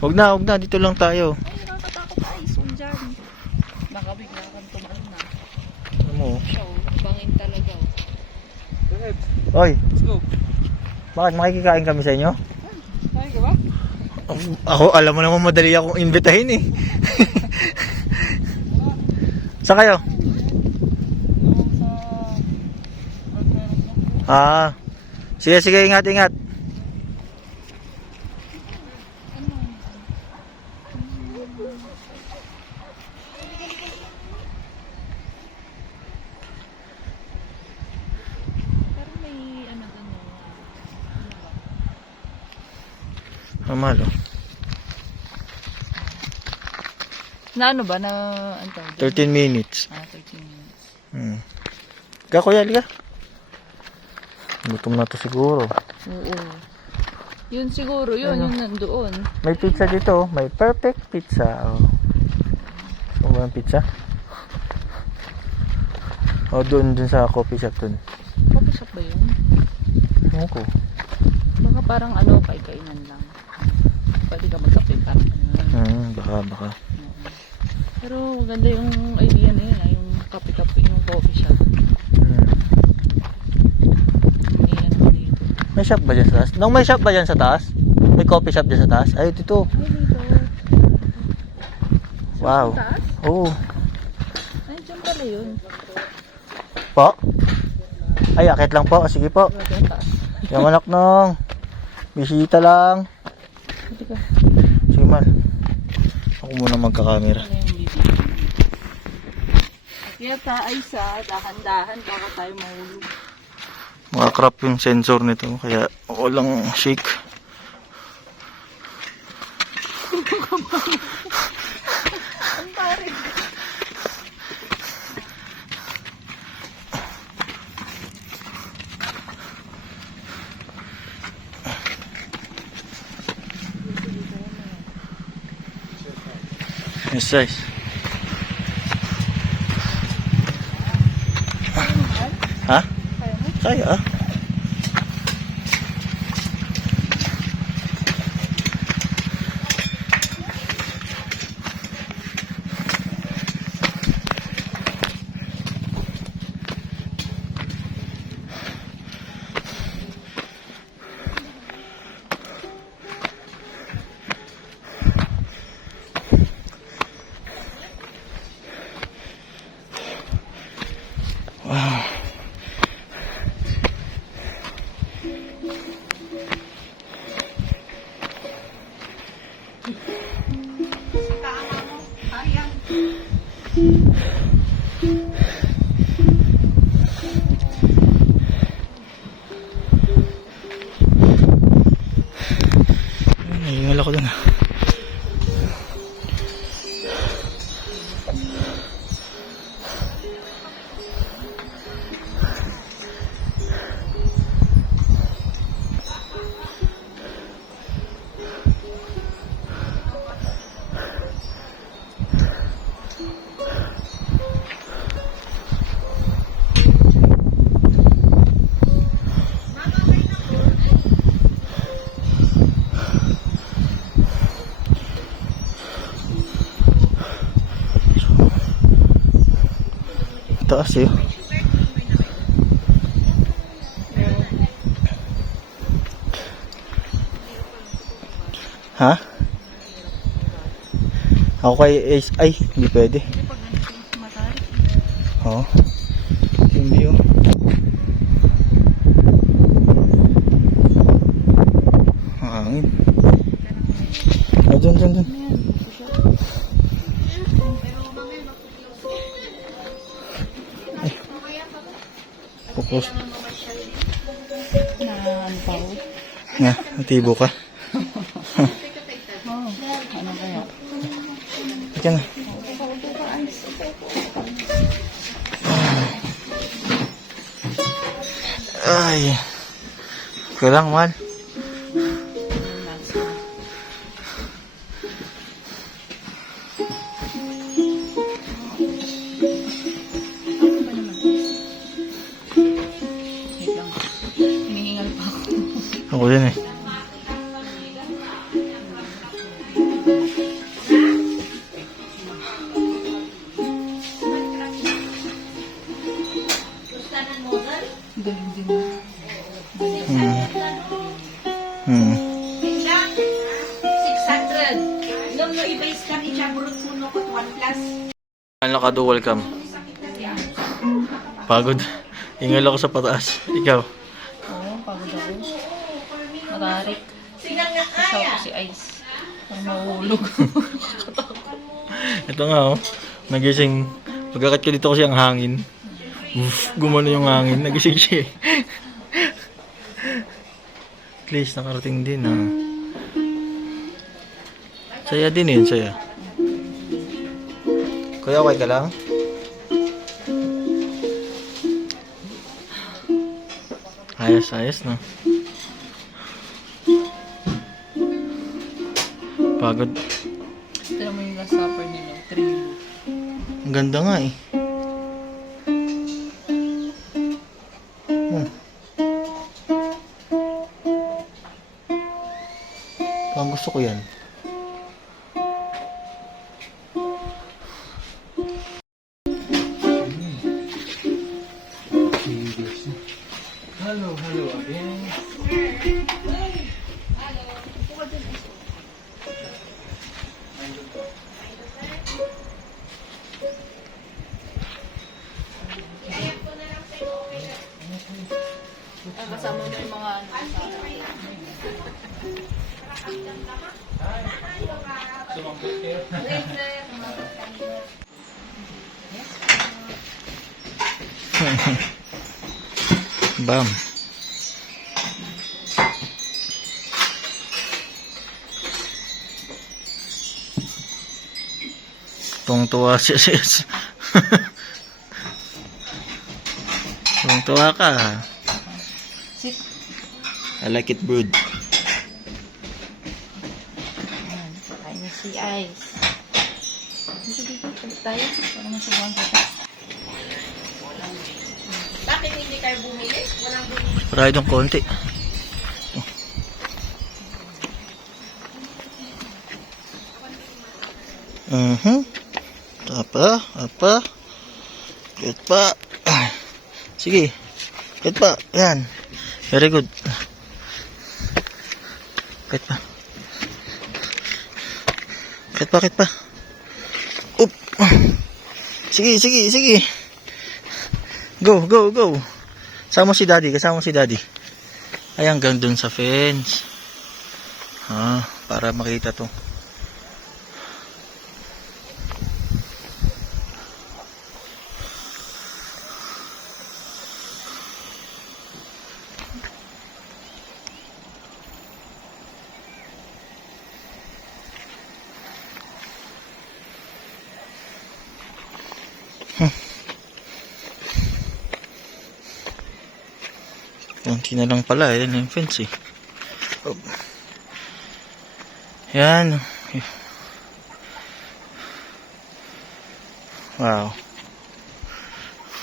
Huwag na, dito lang tayo. Ay, nakakatakot ay, so dyan. Nakabigla kang tumaan na. Ano mo? Show, bangin talaga. Oy, Let's go. bakit makikikain kami sa inyo? Kaya ka ba? Ako, alam mo naman madali akong imbitahin eh. Saan kayo? Ah, sige, ingat. Pero may ano doon Mamalo. na ano ba na ano tawag doon? 13 minutes. 13 minutes. Ka, kuya, liga. Gutom na to siguro. Oo. Yun siguro, yun nandoon. May pizza dito, may perfect pizza. Oh. Gusto mo ba ng pizza? O, doon sa coffee shop dun. Coffee shop ba yun? Ano ko? Baka parang ano, kainan lang. Pwede ka magkape parang ano. Baka. Pero ganda yung idea na yun, yung kape-kape, yung coffee shop. May ano ba dito? May shop ba dyan sa taas? Nung may shop ba dyan sa taas? May coffee shop dyan sa taas? Ay, dito. Ay, dito. Wow. Sa taas? Oo. Ay, dyan pala yun. Po? Ay, akit lang po. Sige po. Grabe ang taas. Yung anak nung. Bisita lang. Pwede ka. Sige man. Ako muna magkakamera. Ano yung bibig? Kaya tayo sa dahan-dahan baka tayo mahulog. Makakrap yung sensor nito. Kaya walang shake. Ang tarik. Yes, guys. Ha? Kaya. Wow. Nahingal ako dun. Taas eh. Ha? Ako kay Ace. Ay, hindi pwede. Oo. Yung view. Hangin. Ah, dyan. Focus. Na ano pa ako? Nga, natibo ka. Oh, ano kaya? Ika na. Ay. Kurang man. Wait lang. Hinihingal pa ako. Ako din eh. Dad, nung no i-base kang i-chaburot puno ko 1 plus. Ano ka do, welcome. Pagod. Hingal ako sa pataas. Ikaw. Oo, pagod ako. Matarik. Sigal nga Kasama kaya. ko si Ice. Parang mahulog. Ito nga oh. Nagising. Pagkakat ko dito kasi ang hangin. Uff, gumano yung hangin. Nagising siya eh. At least nakarating din ah. Saya din yun, saya. Kuya, okay ka lang? Ayos, ayos no. Pagod. Tignan mo yung last supper nila. 3. Ang ganda nga eh. Ang gusto ko yan. Hello, hello again. Kasama mo yung mga Bam. Tuwang-tuwa si sis. Tuwang-tuwa ka. Sit. I like it brewed. Ayan. Kain na si Ice. Dito, palit tayo. Para masubuhan ko. Bakit hindi kayo bumili? Walang bumili. Para itong konti. Apa? Good pa. Sige. Good pa. Yan. Very good. Good pa. Good pa. Up. Sige. Go. Kasama si daddy. Ay, hanggang dun sa fence. Para makita to. Konti na lang pala, yan yung fence eh. Oh. Yan. Wow.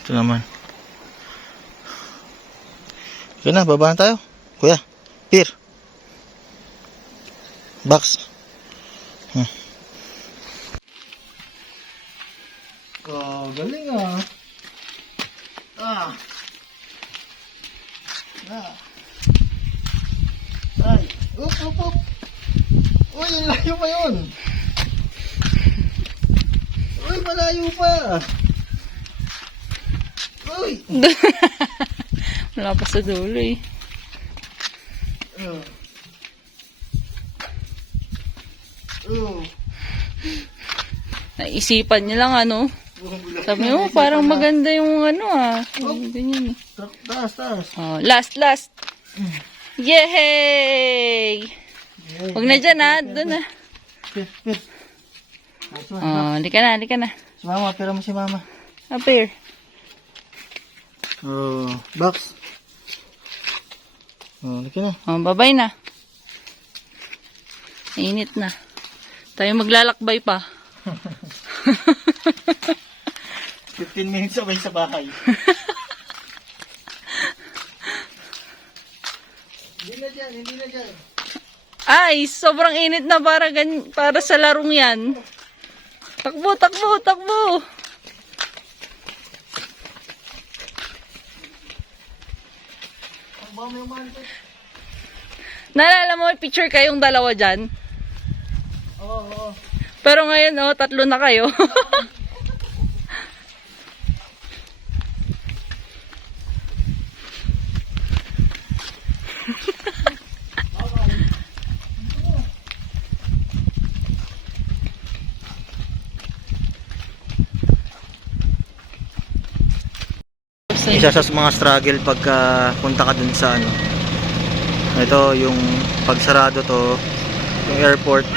Ito naman. Ito na, babaan tayo. Kuya, Pier. Box. Galing ah. Ay, up. Uy, ang layo pa yun. Uy, malayo pa. Uy. Wala pa sa dulo eh. Naisipan niya lang ano. Sabi mo, parang maganda yung ano ah. Ganyan eh. Taas. Oh, last. Yay! Huwag na dyan ha. Doon na. Pier. Oh, halika na. Si mama, pera mo si mama. Up here. Oh, box. Oh, halika na. Oh, babay na. Init na. Tayo maglalakbay pa. 15 minutes away sa bahay. Hindi na dyan. Ay, sobrang init na para sa larong yan. Takbo. Naalala mo, may picture kayong dalawa dyan? Pero ngayon, oh, 3 na kayo. Isa sa mga struggle pagka punta ka dun sa ano. Ito yung pagsarado to, yung airport.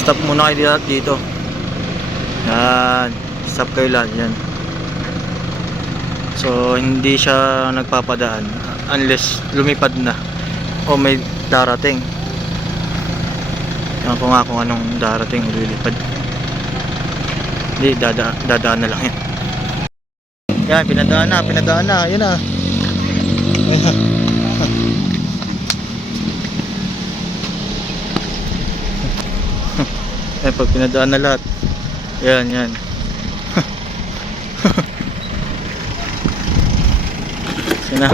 Stop muna kayo dito. Yan, stop kayo lahat yan. So hindi siya nagpapadaan unless lumipad na o may darating. Yan ko nga kung anong darating o lilipad. Hindi, dadaan na lang yan. Yan, pinadaan na, yun na. Yan, pag pinadaan na lahat. Yan, yan. Yan na.